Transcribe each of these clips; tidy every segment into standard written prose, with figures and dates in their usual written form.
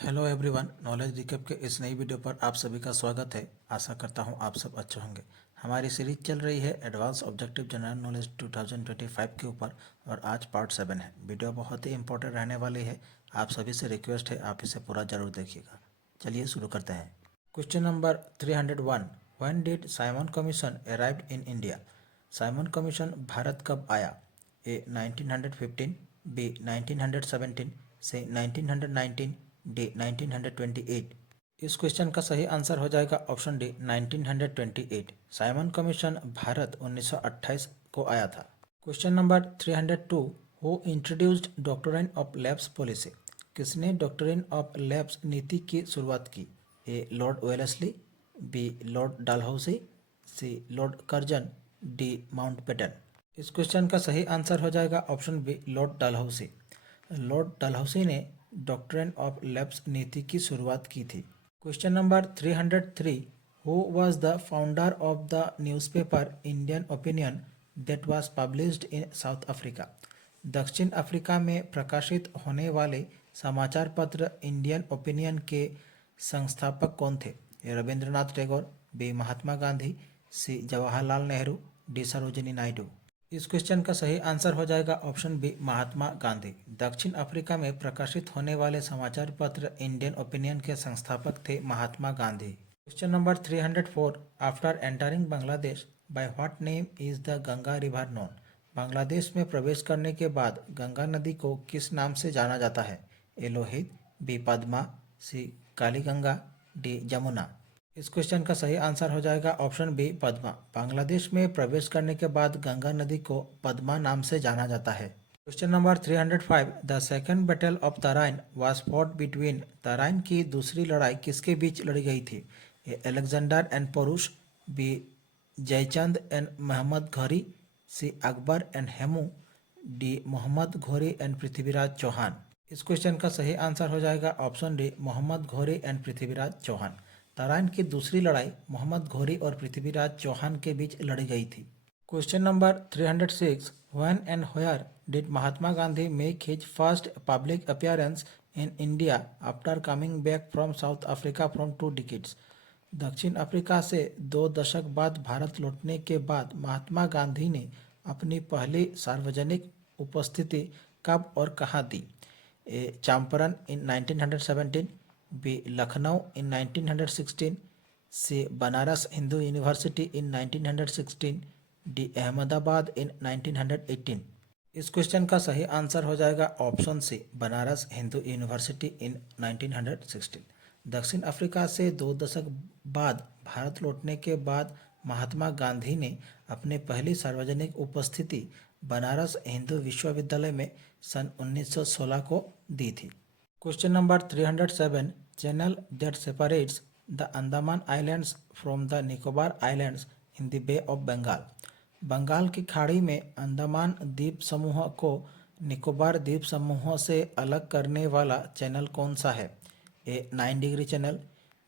Hello everyone, knowledge recap के इस नई वीडियो पर आप सभी का स्वागत है। आशा करता हूं आप सब अच्छे होंगे। हमारी सीरीज चल रही है एडवांस ऑब्जेक्टिव जनरल नॉलेज 2025 के ऊपर और आज पार्ट 7 है। वीडियो बहुत ही इंपॉर्टेंट रहने वाली है। आप सभी से रिक्वेस्ट है आप इसे पूरा जरूर देखिएगा। चलिए शुरू करते हैं। Question number 301, when did Simon commission arrived in India? Simon commission Bharat कब आया? ए 1915, बी 1917, सी 1919, डी 1928। इस क्वेश्चन का सही आंसर हो जाएगा option D 1928। Simon commission Bharat 1928 को आया था। Question number 302, who introduced doctrine of labs policy? किसने डॉक्ट्रिन ऑफ लैब्स नीति की शुरुआत की? ए लॉर्ड वेलेस्ली, बी लॉर्ड डालहौसी, सी लॉर्ड कर्जन, डी माउंटबेटन। इस क्वेश्चन का सही आंसर हो जाएगा ऑप्शन बी लॉर्ड डालहौसी। लॉर्ड डालहौसी ने डॉक्ट्रिन ऑफ लैब्स नीति की शुरुआत की थी। Question number 303, who was the founder of the newspaper Indian opinion that was published in south Africa? दक्षिण अफ्रीका में प्रकाशित होने वाले समाचार पत्र इंडियन ओपिनियन के संस्थापक कौन थे? ए रविंद्रनाथ टैगोर, बी महात्मा गांधी, सी जवाहरलाल नेहरू, डी सरोजिनी नायडू। इस क्वेश्चन का सही आंसर हो जाएगा ऑप्शन बी महात्मा गांधी। दक्षिण अफ्रीका में प्रकाशित होने वाले समाचार पत्र इंडियन ओपिनियन के संस्थापक थे Mahatma Gandhi. Question number 304, after entering Bangladesh by what name is the Ganga river known? Bangladesh में प्रवेश करने के बाद गंगा नदी को किस नाम से जाना जाता है? ए लोहित, बी पद्मा, सी कालीगंगा, डी जमुना। इस क्वेश्चन का सही आंसर हो जाएगा ऑप्शन बी पद्मा। बांग्लादेश में प्रवेश करने के बाद गंगा नदी को पद्मा नाम से जाना जाता है। Question number 305, the second battle of Tarain was fought between? Tarain की दूसरी लड़ाई किसके बीच लड़ी गई थी? A Alexander and Porus, B Jaichand and Mohammad Ghori, C Akbar and Hemu, D Mohammad Ghori and Prithviraj Chauhan. इस क्वेश्चन का सही आंसर हो जाएगा option D Mohammad Ghori and Prithviraj Chauhan. Tarain की दूसरी लड़ाई मोहम्मद घोरी और पृथ्वीराज चौहान के बीच लड़ी गई थी। Question number 306, when and where did Mahatma Gandhi make his first public appearance in India after coming back from south Africa from 2 decades? दक्षिण अफ्रीका से 2 दशक बाद भारत लौटने के बाद महात्मा गांधी ने अपनी पहली सार्वजनिक उपस्थिति कब और कहाँ दी? A Champaran in 1917, B Lucknow in 1916, C Banaras Hindu university in 1916, D Ahmedabad in 1918। इस क्वेश्चन का सही आंसर हो जाएगा option C Banaras Hindu university in 1916। दक्षिण अफ्रीका से 2 दशक बाद भारत लौटने के बाद महात्मा गांधी ने अपने पहली सार्वजनिक उपस्थिति बनारस हिंदू विश्वविद्यालय में सन 1916 को दी थी। Question number 307, channel that separates the Andaman islands from the Nicobar islands in the bay of Bengal? Bengal की खाड़ी में अंडमान द्वीप समूह को निकोबार द्वीप समूह से अलग करने वाला चैनल कौन सा है? A 9 degree channel,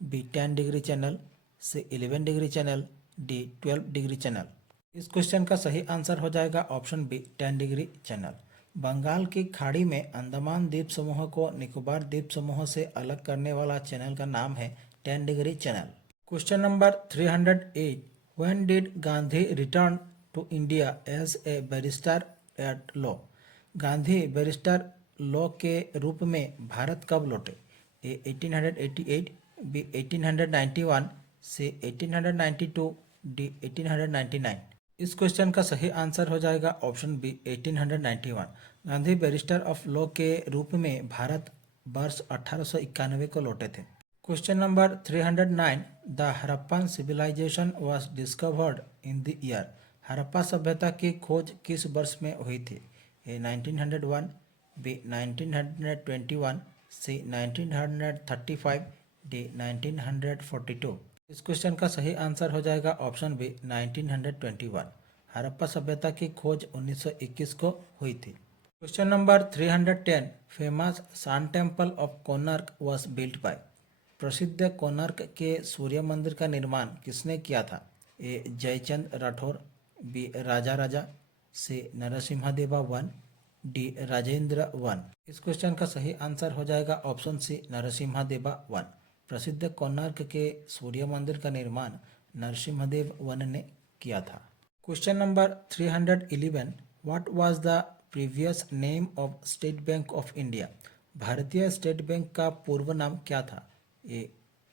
B 10 degree channel, C 11 degree channel, D 12 degree channel. इस क्वेश्चन का सही आंसर हो जाएगा option B 10 degree channel. Bengal की खाड़ी में अंडमान द्वीप समूह को निकोबार द्वीप समूह से अलग करने वाला चैनल का नाम है 10 degree channel. Question number 308, when did Gandhi return to India as a barrister at law? Gandhi barrister law के रूप में भारत कब लौटे? A 1888, B 1891, C 1892, D 1899। इस क्वेश्चन का सही आंसर हो जाएगा option B 1891। Gandhi barrister of law के रूप में भारत वर्ष 1891 को लौटे थे। Question number 309, the Harappan civilisation was discovered in the year? Harappa सभ्यता की खोज किस वर्ष में हुई थी? ए 1901, बी 1921, सी 1935, डी 1942। इस क्वेश्चन का सही आंसर हो जाएगा ऑप्शन बी 1921। हड़प्पा सभ्यता की खोज 1921 को हुई थी। Question number 310, famous sun temple of Konark was built by? प्रसिद्ध कोणार्क के सूर्य मंदिर का निर्माण किसने किया था? ए जयचंद राठौर, बी राजा राजा, सी नरसिम्हा देवा वन, डी राजेंद्र वन। इस क्वेश्चन का सही आंसर हो जाएगा ऑप्शन सी नरसिम्हादेवा वन। प्रसिद्ध कोणार्क के सूर्य मंदिर का निर्माण नरसिम्हदेव वन ने किया था। Question number 311, what was the previous name of State Bank of India? भारतीय स्टेट बैंक का पूर्व नाम क्या था? A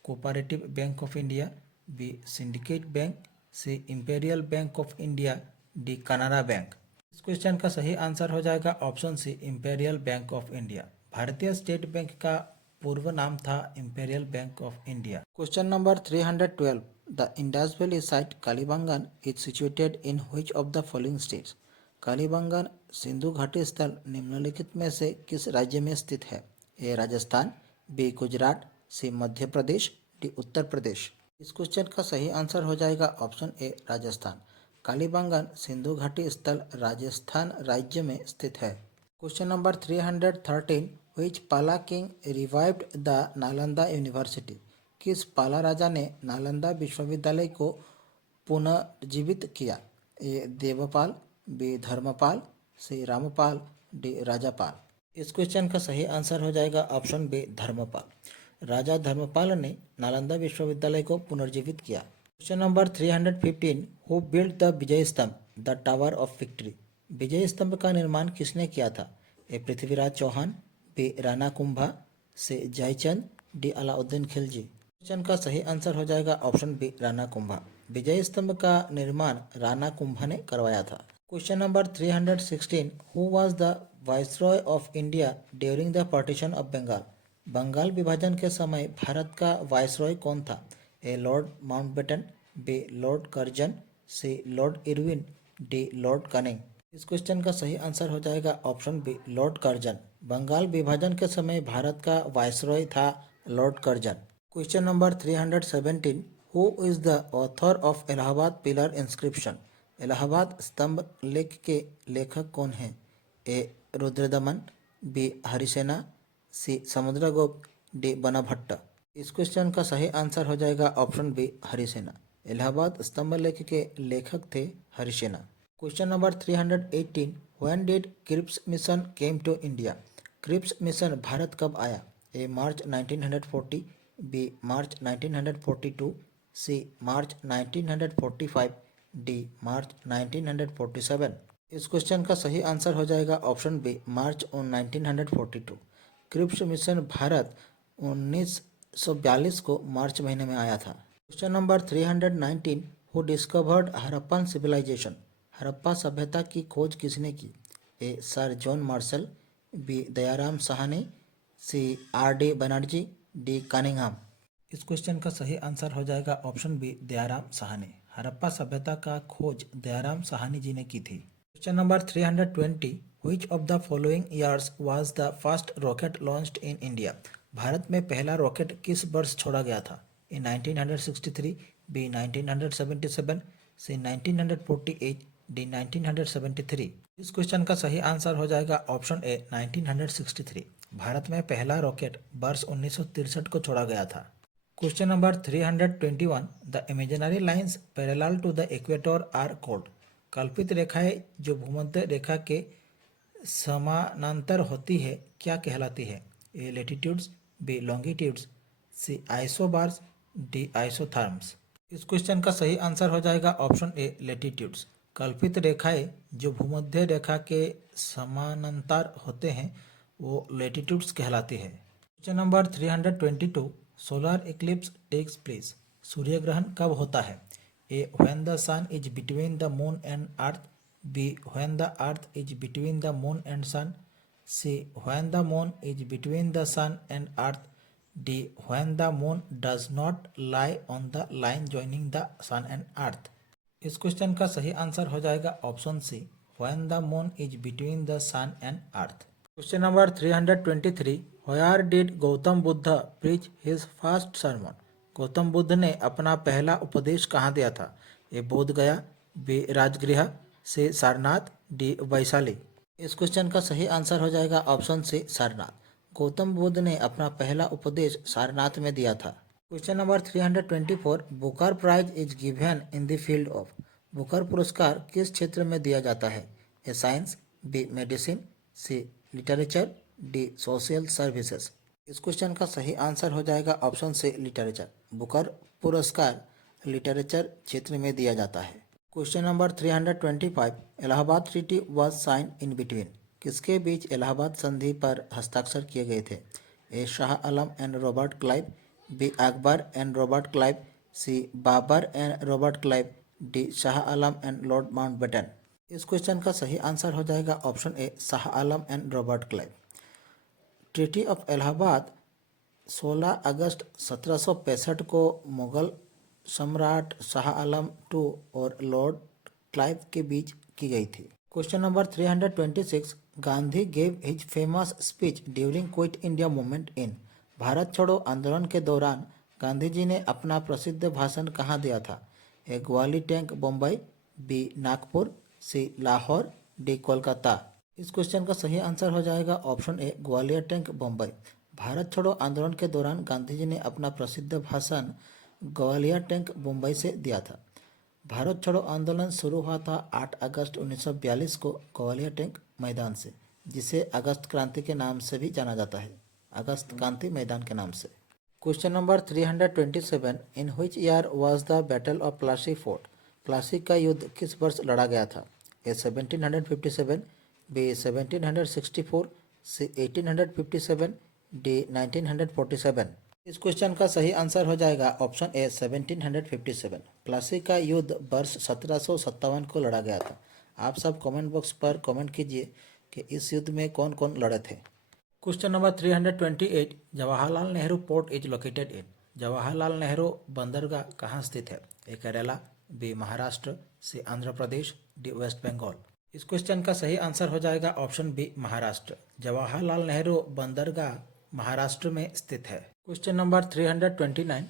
Cooperative Bank of India, B Syndicate Bank, C Imperial Bank of India, D Canara Bank. इस क्वेश्चन का सही आंसर हो जाएगा option C Imperial Bank of India. भारतीय स्टेट बैंक का पूर्व नाम था Imperial Bank of India. Question number 312, the Indus valley site Kalibangan is situated in which of the following states? Kalibangan Sindhu घाटी स्थल निम्नलिखित में से किस राज्य में स्थित है? ए राजस्थान, बी गुजरात, सी मध्य प्रदेश, डी उत्तर प्रदेश। इस क्वेश्चन का सही आंसर हो जाएगा ऑप्शन ए राजस्थान। कालीबंगन सिंधु घाटी स्थल राजस्थान राज्य में स्थित है। क्वेश्चन नंबर 313, व्हिच पाला king revived the Nalanda university? किस पाला राजा ने नालंदा विश्वविद्यालय को पुनर्जीवित किया? ए देवपाल, बी धर्मपाल, सी रामपाल, डी राजापाल। इस क्वेश्चन का सही आंसर हो जाएगा ऑप्शन बी धर्मपाल। राजा धर्मपाल ने नालंदा विश्वविद्यालय को पुनर्जीवित किया। Question number 315, who build the Vijay Stambh the tower of victory? Vijay Stambh का निर्माण किसने किया था? A Prithviraj Chauhan, B Rana Kumbha, C Jaichand, D Alauddin Khilji. Question का सही आंसर हो जाएगा ऑप्शन बी राणा कुंभा। विजय स्तंभ का निर्माण राणा कुंभा ने करवाया था। Question number 316, who was the viceroy of India during the partition of Bengal? Bengal विभाजन के समय भारत का वाइसरॉय कौन था? A lord Mountbatten, B lord Curzon, C lord Irwin, D lord Canning. इस क्वेश्चन का सही आंसर हो जाएगा option B lord Curzon. Bengal विभाजन के समय भारत का वाइसरॉय था lord Curzon. Question number 317, who is the author of Allahabad pillar inscription? Allahabad स्तंभ लेख के लेखक कौन हैं? A Rudradaman, B Harisena, C Samudragupta, D Banabhatta. इस क्वेश्चन का सही आंसर हो जाएगा ऑप्शन बी हरिसेना। इलाहाबाद स्तंभ लेख के लेखक थे Harisena. Question number 318, when did Cripps mission came to India? Cripps mission Bharat कब आया? A March 1940, B March 1942, C March 1945, D March 1947। इस क्वेश्चन का सही आंसर हो जाएगा option B March 1942। Cripps mission Bharat 1942 को मार्च महीने में आया था। Question number 319, who discovered Harappan civilisation? Harappa सभ्यता की खोज किसने की? A sir John martial, B Dayaram Sahni, C R D Banerjee, D Cunningham. इस क्वेश्चन का सही आंसर हो जाएगा ऑप्शन बी दयाराम साहनी। हड़प्पा सभ्यता का खोज दयाराम साहनी जी ने की थी। Question number 320, which of the following years was the first rocket launched in India? Bharat में पहला रॉकेट किस वर्ष छोड़ा गया था? A 1963, B 1977, C 1948, D 1973। इस क्वेश्चन का सही आंसर हो जाएगा ऑप्शन ए 1963। भारत में पहला रॉकेट वर्ष 1963 को छोड़ा गया था। Question number 321, the imaginary lines parallel to the equator are called? कल्पित रेखाएं जो भूमध्य रेखा के समानांतर होती है क्या कहलाती है? ए लैटिट्यूड्स, बी लॉन्गिट्यूड्स, सी आइसोबार्स, डी आइसोथर्म्स। इस क्वेश्चन का सही आंसर हो जाएगा ऑप्शन ए लैटिट्यूड्स। कल्पित रेखाएं जो भूमध्य रेखा के समानांतर होते हैं वो लैटिट्यूड्स कहलाती है। Question number 322, solar eclipse takes place? सूर्य ग्रहण कब होता है? A when the sun is between the moon and earth, B when the earth is between the moon and sun, C when the moon is between the sun and earth, D when the moon does not lie on the line joining the sun and earth. इस question का सही answer हो जाएगा option C when the moon is between the sun and earth. Question number 323, where did Gautam Buddha preach his first sermon? Gautam Buddha ने अपना पहला उपदेश कहाँ दिया था? A Bodh Gaya, B Rajgriha, C Sarnath, D Vaishali. इस क्वेश्चन का सही आंसर हो जाएगा ऑप्शन सी सारनाथ। गौतम बुद्ध ने अपना पहला उपदेश सारनाथ में दिया था। Question number 324, Booker prize is given in the field of? Booker पुरस्कार किस क्षेत्र में दिया जाता है? A science, B medicine, C literature, D social services. इस क्वेश्चन का सही आंसर हो जाएगा ऑप्शन सी लिटरेचर। बुकर पुरस्कार लिटरेचर क्षेत्र में दिया जाता है। Question number 325, Allahabad treaty was sign in between. किसके बीच इलाहाबाद संधि पर हस्ताक्षर किए गए थे? A Shah Alam and Robert Clive, B Akbar and Robert Clive, C Babur and Robert Clive, D Shah Alam and lord Mountbatten. इस क्वेश्चन का सही आंसर हो जाएगा option A Shah Alam and Robert Clive. Treaty of Allahabad 16 अगस्त 1765 को मुगल सम्राट शाह आलम टू और लॉर्ड क्लाइव के बीच की गई थी। Question number 326, Gandhi gave his famous speech during quit India movement in. Bharat छोड़ो आंदोलन के दौरान गांधी जी ने अपना प्रसिद्ध भाषण कहाँ दिया था? ए ग्वाली टैंक बम्बई, बी नागपुर, सी लाहौर, डी कोलकाता। इस क्वेश्चन का सही आंसर हो जाएगा ऑप्शन ए ग्वालियर टैंक बम्बई। भारत छोड़ो आंदोलन के दौरान गांधी जी ने अपना प्रसिद्ध भाषण ग्वालियर टैंक मुंबई से दिया था। भारत छोड़ो आंदोलन शुरू हुआ था 8 अगस्त 1942 को ग्वालियर टैंक मैदान से, जिसे अगस्त क्रांति के नाम से भी जाना जाता है, अगस्त क्रांति मैदान के नाम से। Question number 327, in which year was the battle of Plassey fort. Plassey का युद्ध किस वर्ष लड़ा गया था? ए 1757, बी 1764, सी 1857, डी 1947। इस क्वेश्चन का सही आंसर हो जाएगा ऑप्शन ए 1757। प्लासी का युद्ध वर्ष 1757 को लड़ा गया था। आप सब कमेंट बॉक्स पर कमेंट कीजिए कि इस युद्ध में कौन कौन लड़े थे। Question number 328, Jawaharlal Nehru port is located in. Jawaharlal Nehru बंदरगाह कहाँ स्थित है? A Kerala, B Maharashtra, C Andhra Pradesh, D west Bengal. इस क्वेश्चन का सही आंसर हो जाएगा ऑप्शन बी महाराष्ट्र। जवाहरलाल नेहरू बंदरगाह महाराष्ट्र में स्थित है। Question number 329,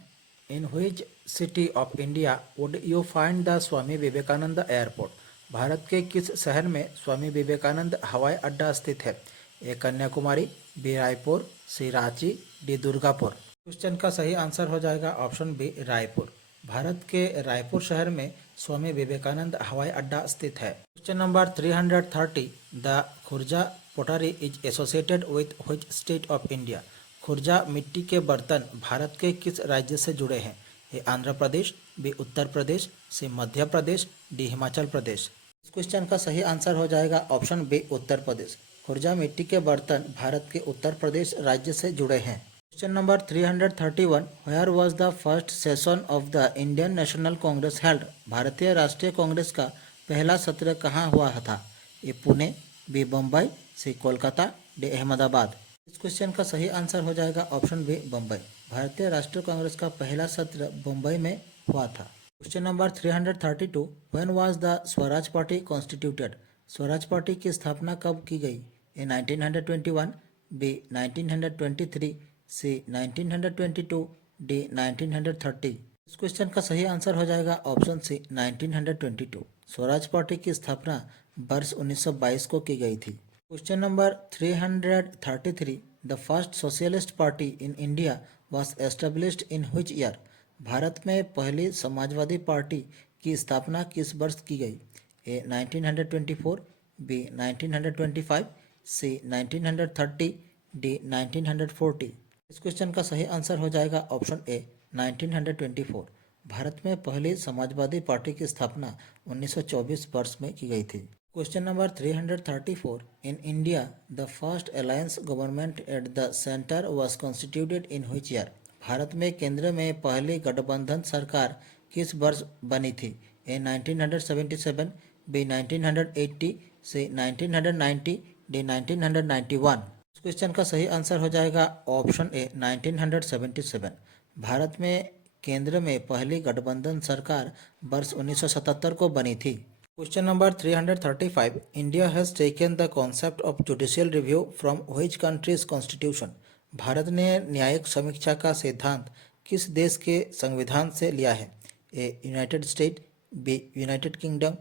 in which city of India would you find the Swami Vivekananda airport. Bharat के किस शहर में स्वामी विवेकानंद हवाई अड्डा स्थित है? ए कन्याकुमारी, बी रायपुर, सी रांची, डी दुर्गापुर। क्वेश्चन का सही आंसर हो जाएगा ऑप्शन बी रायपुर। भारत के रायपुर शहर में स्वामी विवेकानंद हवाई अड्डा स्थित है। Question number 330, the Khurja pottery is associated with which state of India. Khurja मिट्टी के बर्तन भारत के किस राज्य से जुड़े हैं? ए आंध्र प्रदेश, बी उत्तर प्रदेश, सी मध्य प्रदेश, डी हिमाचल प्रदेश। इस क्वेश्चन का सही आंसर हो जाएगा ऑप्शन बी उत्तर प्रदेश। खुर्जा मिट्टी के बर्तन भारत के उत्तर प्रदेश राज्य से जुड़े हैं। Question number 331, where was the first session of the Indian National Congress held. भारतीय राष्ट्रीय कांग्रेस का पहला सत्र कहाँ हुआ था? A Pune, B Bombay, C Kolkata, D Ahmedabad. इस क्वेश्चन का सही आंसर हो जाएगा ऑप्शन बी बम्बई। भारतीय राष्ट्रीय कांग्रेस का पहला सत्र मुंबई में हुआ था। Question number 332, when was the Swaraj party constituted. Swaraj party की स्थापना कब की गई? ए 1921, बी 1923, सी 1922, डी 1930। इस क्वेश्चन का सही आंसर हो जाएगा ऑप्शन सी 1922। स्वराज पार्टी की स्थापना वर्ष 1922 को की गई थी। Question number 333, the first socialist party in India was established in which year. Bharat में पहली समाजवादी पार्टी की स्थापना किस वर्ष की गई? ए 1924, बी 1925, सी 1930, डी 1940। इस क्वेश्चन का सही आंसर हो जाएगा ऑप्शन ए 1924। भारत में पहली समाजवादी पार्टी की स्थापना 1924 वर्ष में की गई थी। Question number 334, in India the first alliance government at the centre was constituted in which year. Bharat में केंद्र में पहली गठबंधन सरकार किस वर्ष बनी थी? ए 1977, बी 1980, सी 1990, डी 1991। इस क्वेश्चन का सही आंसर हो जाएगा ऑप्शन ए 1977। भारत में केंद्र में पहली गठबंधन सरकार वर्ष 1977 को बनी थी। Question number 335, India has taken the concept of judicial review from which countries constitution. Bharat ने न्यायिक समीक्षा का सिद्धांत किस देश के संविधान से लिया है? A United State, B United Kingdom,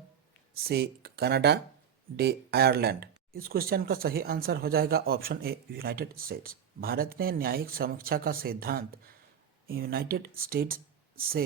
C Canada, D Ireland. इस क्वेश्चन का सही आंसर हो जाएगा option A United States. Bharat ने न्यायिक समीक्षा का सिद्धांत यूनाइटेड स्टेट्स से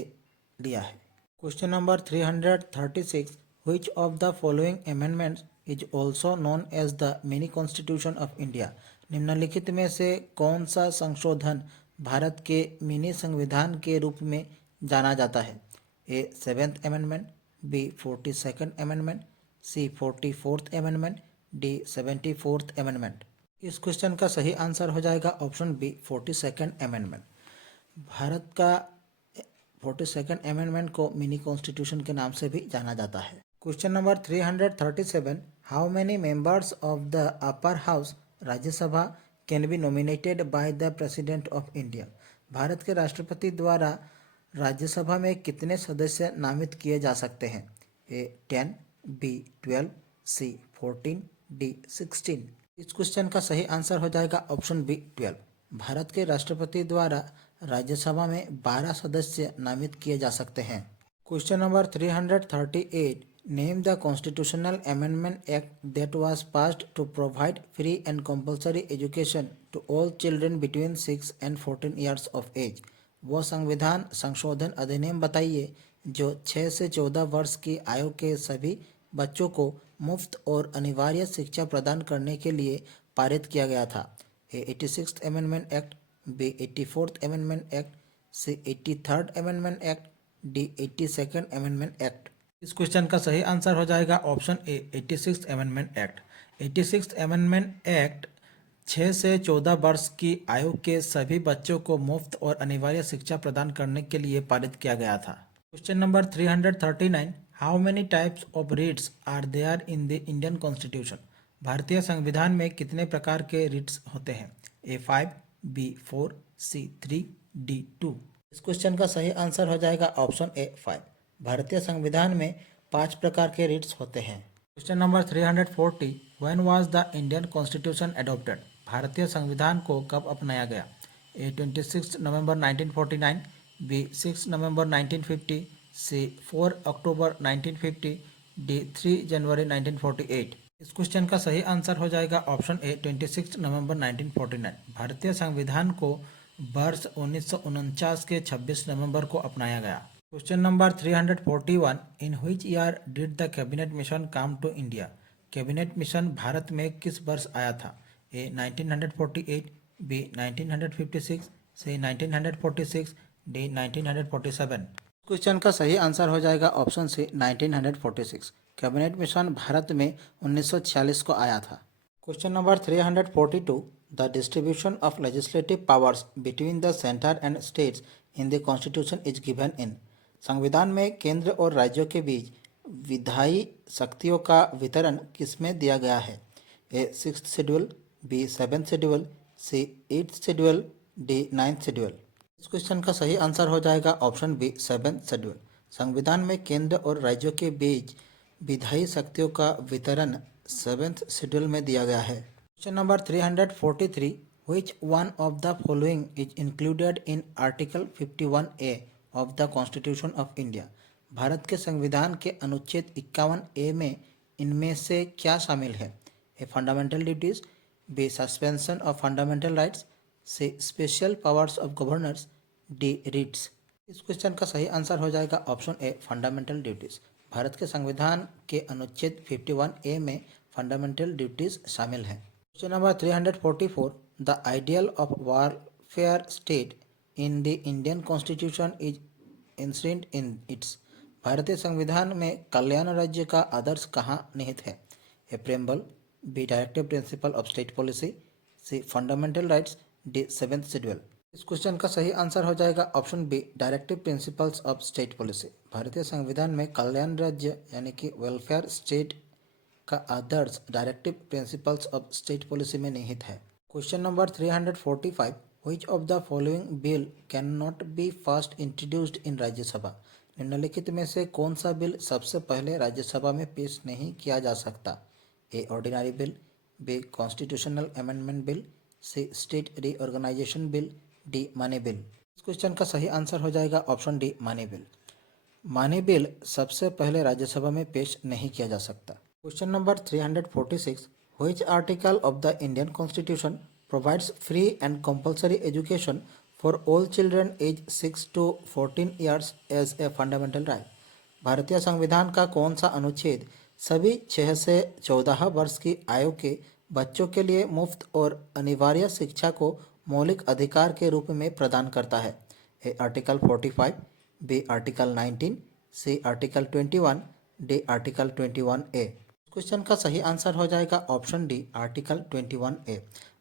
लिया है। Question number 336, which of the following amendments is also known as the mini constitution of India. निम्नलिखित में से कौन सा संशोधन भारत के मिनी संविधान के रूप में जाना जाता है? A 7th amendment, B 42nd amendment, C 44th amendment, D 74th amendment. इस क्वेश्चन का सही आंसर हो जाएगा option B 42nd amendment. Bharat का 42nd अमेंडमेंट को मिनी कॉन्स्टिट्यूशन के नाम से भी जाना जाता है। Question number 337, how many members of the upper house Rajya Sabha can be nominated by the president of India. Bharat के राष्ट्रपति द्वारा राज्यसभा में कितने सदस्य नामित किए जा सकते हैं? ए 10, बी 12, सी 14, डी 16। इस क्वेश्चन का सही आंसर हो जाएगा ऑप्शन बी 12। भारत के राष्ट्रपति द्वारा राज्यसभा में 12 सदस्य नामित किए जा सकते हैं। Question number 338, name the constitutional amendment act that was passed to provide free and compulsory education to all children between 6 and 14 years of age. वो संविधान संशोधन अधिनियम बताइए जो 6 से 14 वर्ष की आयु के सभी बच्चों को मुफ्त और अनिवार्य शिक्षा प्रदान करने के लिए पारित किया गया था। A 86th amendment act, B 84th amendment act, C 83rd amendment act, D 82nd amendment act. इस क्वेश्चन का सही आंसर हो जाएगा option A 86th amendment act. 86th amendment act 6 से 14 वर्ष की आयु के सभी बच्चों को मुफ्त और अनिवार्य शिक्षा प्रदान करने के लिए पारित किया गया था। Question number 339, how many types of writs are there in the Indian constitution. भारतीय संविधान में कितने प्रकार के रिट्स होते हैं? A 5, B 4, C 3, D 2। इस क्वेश्चन का सही आंसर हो जाएगा ऑप्शन ए 5। भारतीय संविधान में 5 प्रकार के रिट्स होते हैं। Question number 340, when was the Indian constitution adopted. भारतीय संविधान को कब अपनाया गया? ए 26 नवंबर 1949, बी 6 नवंबर 1950, सी 4 अक्टूबर 1950, डी 3 जनवरी 1948। इस क्वेश्चन का सही आंसर हो जाएगा ऑप्शन ए 26 नवंबर 1949। भारतीय संविधान को वर्ष 1949 के 26 नवंबर को अपनाया गया। Question number 341, in which year did the cabinet mission come to India. Cabinet mission भारत में किस वर्ष आया था? A 1948, B 1956, C 1946, D 1947। Question का सही आंसर हो जाएगा ऑप्शन सी 1946। कैबिनेट मिशन भारत में 1946 को आया था। Question number 342, the distribution of legislative powers between the centre and states in the constitution is given in. संविधान में केंद्र और राज्यों के बीच विधायी शक्तियों का वितरण किसमें दिया गया है? A 6th schedule, B 7th schedule, C 8th schedule, D 9th schedule. इस क्वेश्चन का सही आंसर हो जाएगा ऑप्शन बी 7th शेड्यूल। संविधान में केंद्र और राज्यों के बीच विधायी शक्तियों का वितरण 7th शेड्यूल में दिया गया है। Question number 343, which one of the following is included in article 51A of the constitution of India. Bharat के संविधान के अनुच्छेद 51A में इनमें से क्या शामिल है? A fundamental duties, B suspension of fundamental rights, C special powers of governors, D writs. इस क्वेश्चन का सही आंसर हो जाएगा ऑप्शन ए फंडामेंटल ड्यूटीज। भारत के संविधान के अनुच्छेद 51A में फंडामेंटल ड्यूटीज शामिल हैं। Question number 344, the ideal of welfare state in the Indian constitution is enshrined in its. भारतीय संविधान में कल्याण राज्य का आदर्श कहाँ निहित है? A preamble, B directive principle of state policy, C fundamental rights, D 7th schedule. इस क्वेश्चन का सही आंसर हो जाएगा option B directive principles of state policy. भारतीय संविधान में कल्याण राज्य यानी कि वेलफेयर स्टेट का आदर्श directive principles of state policy में निहित है। Question number 345, which of the following bill can not be first introduced in Rajya Sabha. निम्नलिखित में से कौन सा बिल सबसे पहले राज्यसभा में पेश नहीं किया जा सकता? A ordinary bill, B constitutional amendment bill, C state reorganisation bill, D money bill. इस क्वेश्चन का सही आंसर हो जाएगा option D money bill. Money bill सबसे पहले राज्यसभा में पेश नहीं किया जा सकता। Question number 346, which article of the Indian constitution provides free and compulsory education for all children age 6 to 14 years age a fundamental right. भारतीय संविधान का कौन सा अनुच्छेद सभी 6 से 14 वर्ष की आयु के बच्चों के लिए मुफ्त और अनिवार्य शिक्षा को मौलिक अधिकार के रूप में प्रदान करता है। A article 45, B article 19, C article 21, D article 21A। Question का सही आंसर हो जाएगा ऑप्शन डी आर्टिकल 21A।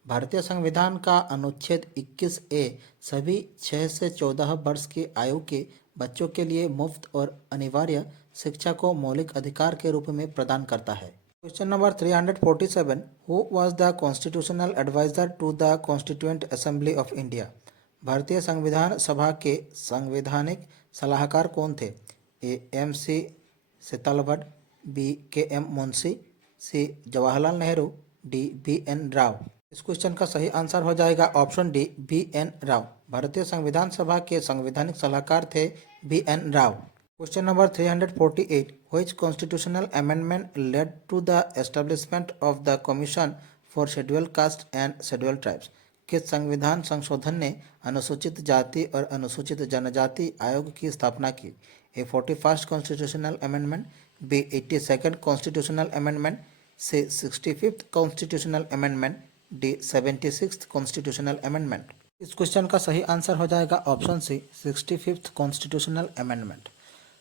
भारतीय संविधान का अनुच्छेद 21A सभी 6 से 14 वर्ष की आयु के बच्चों के लिए मुफ्त और अनिवार्य शिक्षा को मौलिक अधिकार के रूप में प्रदान करता है। Question number 347, who was the constitutional adviser to the constituent assembly of India. भारतीय संविधान सभा के संवैधानिक सलाहकार कौन थे? A M C Setalvad, B K M Munshi, C Jawaharlal Nehru, D B N Rau. इस क्वेश्चन का सही आंसर हो जाएगा option D B N Rau. भारतीय संविधान सभा के संवैधानिक सलाहकार थे B N Rau. Question number 348, which constitutional amendment led to the establishment of the commission for schedule caste and schedule tribes. किस संविधान संशोधन ने अनुसूचित जाति और अनुसूचित जनजाति आयोग की स्थापना की? A 41st constitutional amendment, B 82nd constitutional amendment, C 65th constitutional amendment, D 76th constitutional amendment. इस क्वेश्चन का सही आंसर हो जाएगा ऑप्शन सी 65th कॉन्स्टिट्यूशनल अमेंडमेंट।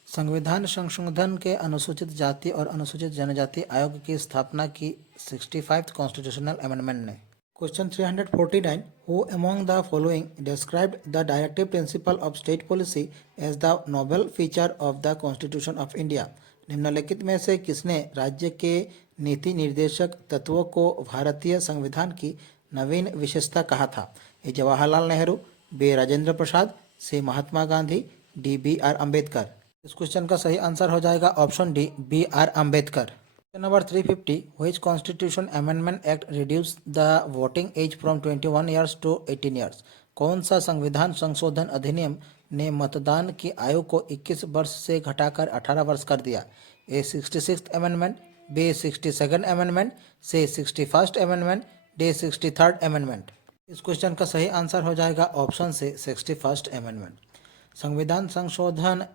संविधान संशोधन के अनुसूचित जाति और अनुसूचित जनजाति आयोग की स्थापना की 65th कॉन्स्टिट्यूशनल अमेंडमेंट ने। Question 349, who among the following described the directive principle of state policy as the noble feature of the constitution of India. निम्नलिखित में से किसने राज्य के नीति निर्देशक तत्वों को भारतीय संविधान की नवीन विशेषता कहा था? A Jawaharlal Nehru, B Rajendra Prasad, C Mahatma Gandhi, D B R Ambedkar. इस क्वेश्चन का सही आंसर हो जाएगा option D B R Ambedkar. Question number 350, which constitution amendment act reduce the voting age from 21 years to 18 years. कौन सा संविधान संशोधन अधिनियम ने मतदान की आयु को 21 वर्ष से घटाकर 18 वर्ष कर दिया? A 66th amendment, B 62nd amendment, C 61st amendment, D 63rd amendment. इस क्वेश्चन का सही आंसर हो जाएगा ऑप्शन से 61st अमेंडमेंट। संविधान संशोधन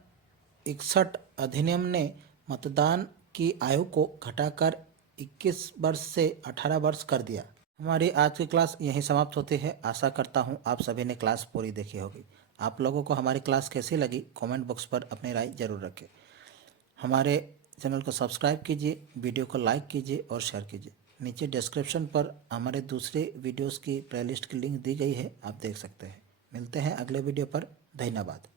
61 अधिनियम ने मतदान की आयु को घटाकर 21 वर्ष से 18 वर्ष कर दिया। हमारी आज की क्लास यहीं समाप्त होती है। आशा करता हूँ आप सभी ने क्लास पूरी देखी होगी। आप लोगों को हमारी क्लास कैसी लगी कमेंट बॉक्स पर अपनी राय जरूर रखें। हमारे चैनल को सब्सक्राइब कीजिए, वीडियो को लाइक कीजिए और शेयर कीजिए। नीचे डिस्क्रिप्शन पर हमारे दूसरे वीडियोस की प्लेलिस्ट की लिंक दी गई है, आप देख सकते हैं। मिलते हैं अगले वीडियो पर। धन्यवाद।